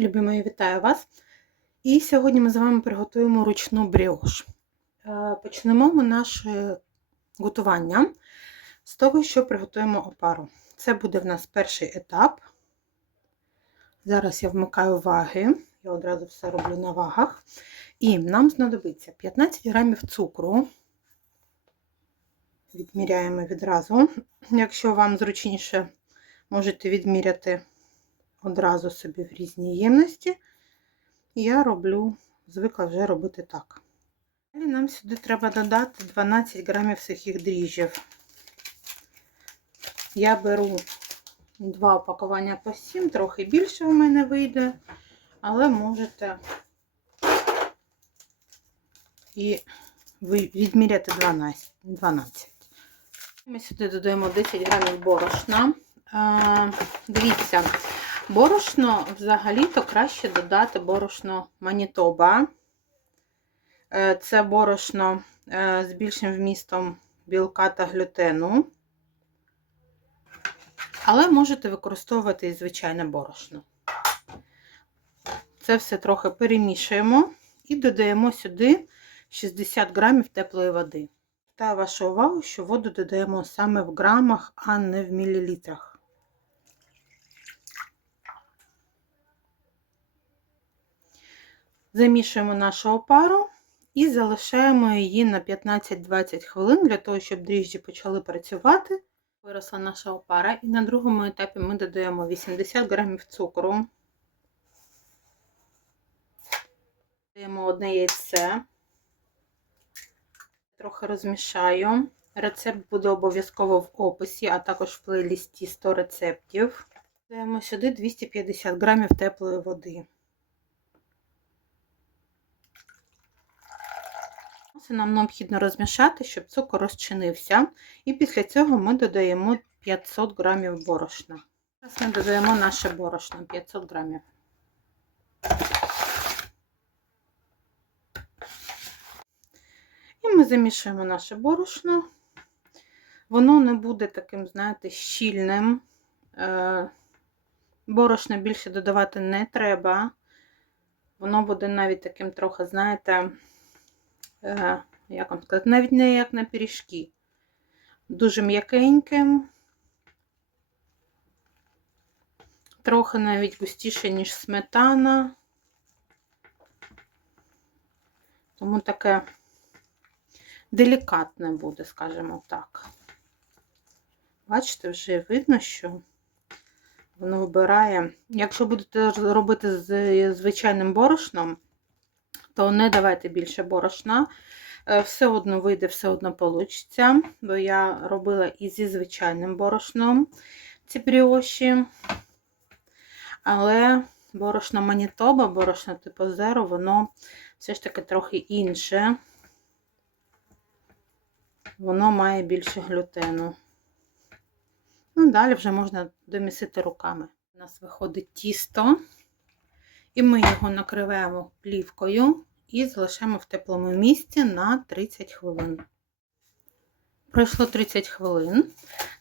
Любі вітаю вас! І сьогодні ми з вами приготуємо ручну бріош. Е, Почнемо ми наше готування з того, що приготуємо опару. Це буде в нас перший етап. Зараз я вмикаю ваги, я одразу все роблю на вагах. І нам знадобиться 15 грамів цукру. Відміряємо відразу. Якщо вам зручніше, можете відміряти одразу собі в різні ємності. Я роблю, звикла вже робити так. Далі нам сюди треба додати 12 грамів сухих дріжджів. Я беру два опакування по 7, трохи більше у мене вийде, але можете і відміряти 12. 12. Ми сюди додаємо 10 грамів борошна. А, дивіться, борошно взагалі-то краще додати борошно Манітоба. Е, Це борошно е, з більшим вмістом білка та глютену. Але можете використовувати і звичайне борошно. Це все трохи перемішуємо і додаємо сюди 60 грамів теплої води. Та вашу увагу, що воду додаємо саме в грамах, а не в мілілітрах. Замішуємо нашу опару і залишаємо її на 15-20 хвилин для того, щоб дріжджі почали працювати. Виросла наша опара, і на другому етапі ми додаємо 80 грамів цукру. Додаємо одне яйце, трохи розмішаю. Рецепт буде обов'язково в описі, а також в плейлісті 100 рецептів. Додаємо сюди 250 грамів теплої води. Це нам необхідно розмішати, щоб цукор розчинився. І після цього ми додаємо 500 грамів борошна. Зараз ми додаємо наше борошно 500 грамів. І ми замішуємо наше борошно. Воно не буде таким, знаєте, щільним. Борошно більше додавати не треба. Воно буде навіть таким трохи, знаєте, як вам сказати, навіть не як на пиріжки. Дуже м'якеньким, трохи навіть густіше, ніж сметана. Тому таке делікатне буде, скажімо так. Бачите, вже видно, що воно вибирає. Якщо будете робити з звичайним борошном, то не давайте більше борошна. Все одно вийде, все одно вийде, бо я робила і зі звичайним борошном ці бріоші. Але борошно Манітоба, борошно типу Zero, воно все ж таки трохи інше. Воно має більше глютену. Ну, Далі вже можна домісити руками. У нас виходить тісто, і ми його накриваємо плівкою і залишаємо в теплому місці на 30 хвилин. Пройшло 30 хвилин,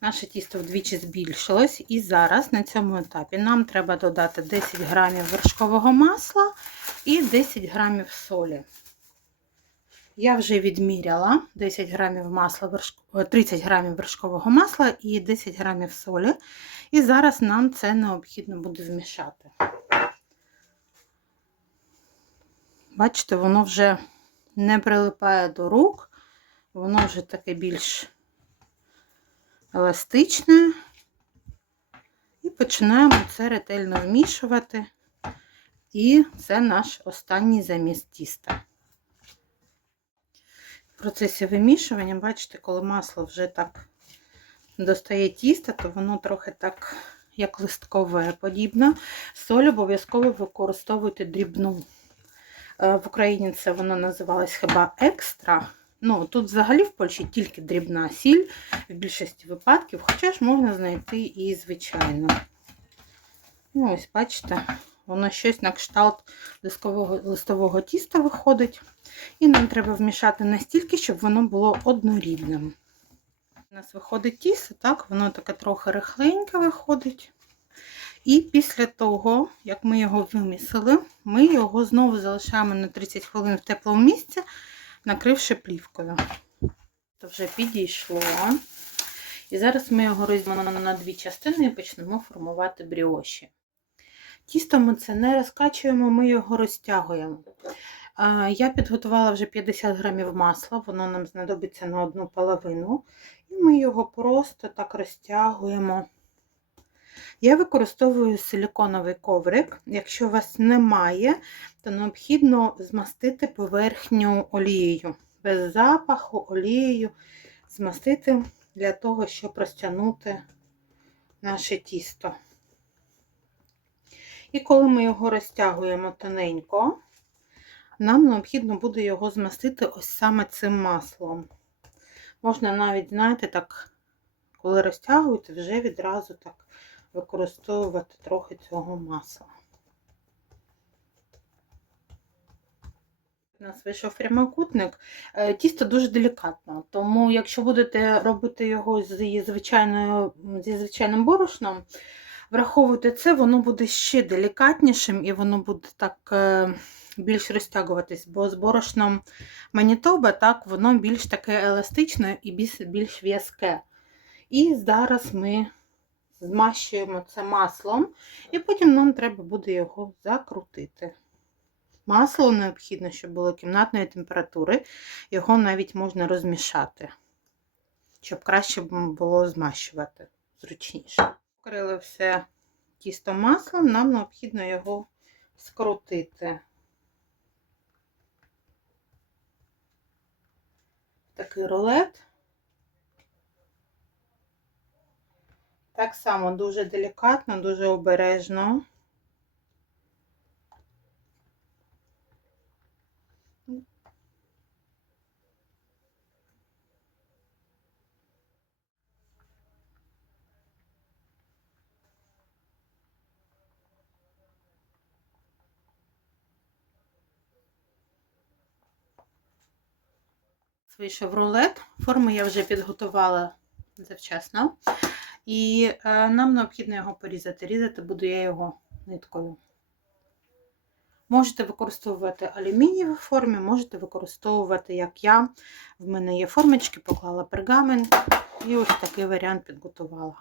наше тісто вдвічі збільшилось, і зараз на цьому етапі нам треба додати 10 грамів вершкового масла і 10 грамів солі. Я вже відміряла 10 грамів масла, 30 грамів вершкового масла і 10 грамів солі. І зараз нам це необхідно буде вмішати. Бачите, воно вже не прилипає до рук, воно вже таке більш еластичне. І починаємо це ретельно вмішувати. І це наш останній заміс тіста. В процесі вимішування, бачите, коли масло вже так достає тіста, то воно трохи так, як листкове подібне. Соль обов'язково використовуйте дрібну. В Україні це воно називалось хіба екстра. Ну, Тут взагалі в Польщі тільки дрібна сіль в більшості випадків, хоча ж можна знайти і звичайно. Ну, ось, бачите, воно щось на кшталт листового, листового тіста виходить. І нам треба вмішати настільки, щоб воно було однорідним. У нас виходить тісто, так, воно таке трохи рихленьке виходить. І після того, як ми його вимісили, ми його знову залишаємо на 30 хвилин в теплому місці, накривши плівкою. Це вже підійшло. І зараз ми його розмемо на дві частини і почнемо формувати бріоші. Тісто ми це не розкачуємо, ми його розтягуємо. Я підготувала вже 50 грамів масла, воно нам знадобиться на одну половину. І ми його просто так розтягуємо. Я використовую силіконовий коврик. Якщо у вас немає, то необхідно змастити поверхню олією. Без запаху, олією змастити для того, щоб розтягнути наше тісто. І коли ми його розтягуємо тоненько, нам необхідно буде його змастити ось саме цим маслом. Можна навіть, знаєте, так, коли розтягуєте, вже відразу так використовувати трохи цього масла. У нас вийшов прямокутник. Е, Тісто дуже делікатно, тому якщо будете робити його зі, звичайною, зі звичайним борошном, враховуйте це, воно буде ще делікатнішим і воно буде так е, більш розтягуватись, бо з борошном Манітоба так, воно більш таке еластичне і більш, більш в'язке. І зараз ми змащуємо це маслом, і потім нам треба буде його закрутити. Масло необхідно, щоб було кімнатної температури, його навіть можна розмішати, щоб краще було змащувати зручніше. Покрили все тісто маслом, нам необхідно його скрутити. Такий рулет. Так само дуже делікатно, дуже обережно. Вийшов рулет. Форму я вже підготувала завчасно. І е, нам необхідно його порізати. Різати буду я його ниткою. Можете використовувати алюмінієві формі, можете використовувати, як я. В мене є формочки, поклала пергамент і ось такий варіант підготувала.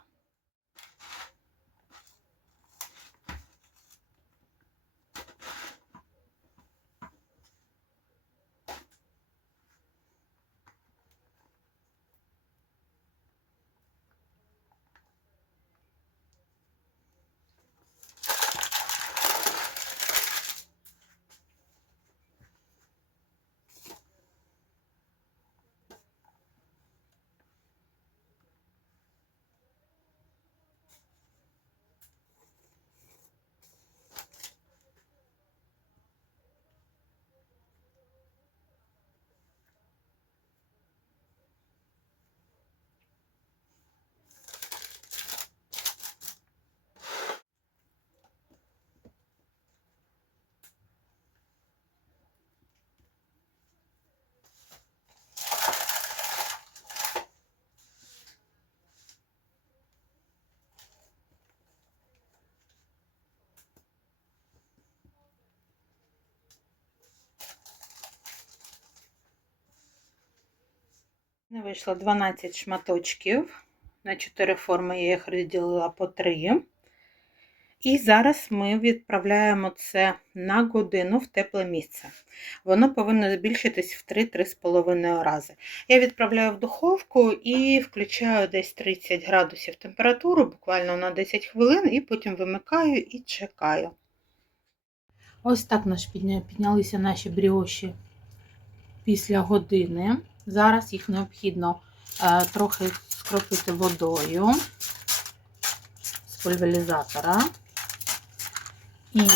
Не вийшло 12 шматочків. На 4 форми я їх розділила по 3. І зараз ми відправляємо це на годину в тепле місце. Воно повинно збільшитись в 3-3,5 рази. Я відправляю в духовку і включаю десь 30 градусів температуру, буквально на 10 хвилин, і потім вимикаю і чекаю. Ось так піднялися наші бріоші після години. Зараз їх необхідно е, трохи скропити водою з пульверизатора. І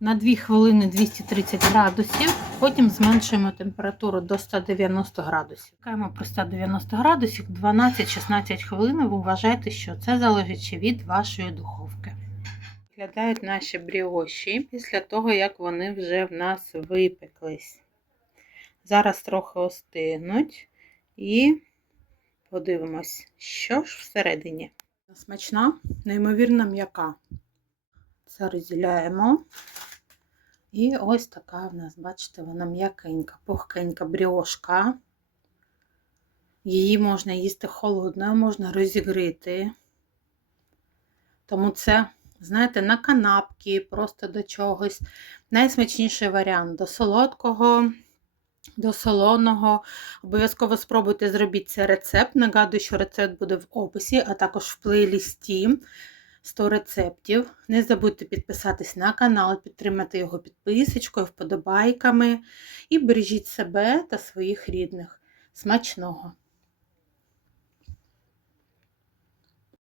на 2 хвилини 230 градусів, потім зменшуємо температуру до 190 градусів. Чекаємо при 190 градусів 12-16 хвилин. Ви вважаєте, що це залежить від вашої духовки. Виглядають наші бріоші після того, як вони вже в нас випеклись. Зараз трохи остигнуть і подивимось, що ж всередині. Смачна, неймовірно м'яка. Це розділяємо. І ось така в нас, бачите, вона м'якенька, пухкенька бріошка. Її можна їсти холодною, можна розігріти. Тому це, знаєте, на канапки, просто до чогось. Найсмачніший варіант до солодкого, до солоного. Обов'язково спробуйте зробити цей рецепт. Нагадую, що рецепт буде в описі, а також в плейлісті 100 рецептів. Не забудьте підписатись на канал, підтримати його підписочкою, вподобайками. І бережіть себе та своїх рідних. Смачного!